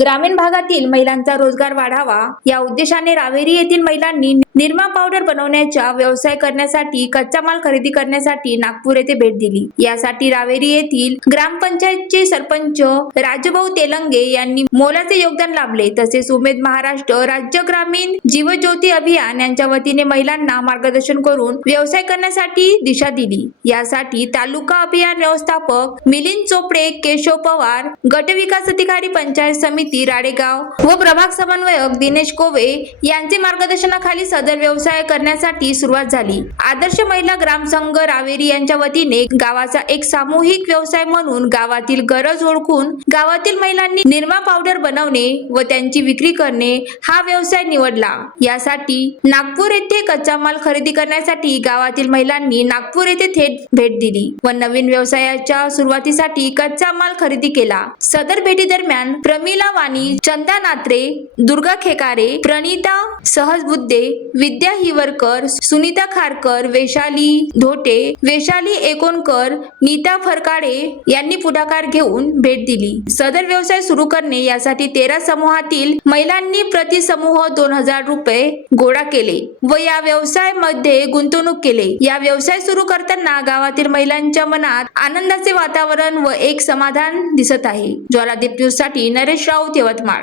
ग्रामीण भागातील महिलांचा रोजगार वाढावा या उद्देशाने रावेरी येथील महिलांनी निरमा पावडर बनवण्याचा व्यवसाय करण्यासाठी कच्चा माल खरेदी करण्यासाठी नागपूर येथे भेट दिली। यासाठी रावेरी येथील ग्रामपंचायतचे सरपंच राजभाऊ तेलंगे यांनी मोलाचे योगदान लाभले। तसेच उमेद महाराष्ट्र राज्य ग्रामीण जीवज्योती अभियान यांच्या वतीने महिलांना मार्गदर्शन करून व्यवसाय करण्यासाठी दिशा दिली। यासाठी तालुका अभियान व्यवस्थापक मिलिंद चोपडे, केशव पवार, गट विकास अधिकारी पंचायत समिती राडेगाव व प्रभाग समन्वयक दिनेश कोवे यांचे मार्गदर्शनाखाली सदर व्यवसाय करण्यासाठी सुरुवात झाली। आदर्श महिला ग्राम संघ रावेरी यांच्या वतीने गावाचा एक सामूहिक व्यवसाय म्हणून गावातील गरज ओळखून गावातील महिलांनी निरमा पावडर बनवणे व त्यांची विक्री करणे हा व्यवसाय निवडला। यासाठी नागपूर येथे कच्चा माल खरेदी करण्यासाठी गावातील महिलांनी नागपूर येथे थेट भेट दिली व नवीन व्यवसायाच्या सुरुवातीसाठी कच्चा माल खरेदी केला। सदर भेटी दरम्यान प्रमिला वाणी, चंदा नात्रे, दुर्गा खेकारे, प्रणिता सहजबुद्धे, विद्या हिवरकर, सुनीता खारकर, वैशाली धोटे, वैशाली एकोणकर, नीता फरकाडे यांनी पुढाकार घेऊन भेट दिली। सदर व्यवसाय सुरू करणे यासाठी 13 समूहातील महिलांनी प्रति समूह 2000 रुपये गोळा केले व या व्यवसाय मध्ये गुंतवणूक केले। या व्यवसाय सुरू करताना गावातील महिलांच्या मनात आनंदाचे वातावरण व एक समाधान दिसत आहे। ज्वालादीप न्यूज साठी नरेश राऊत, यवतमाळ।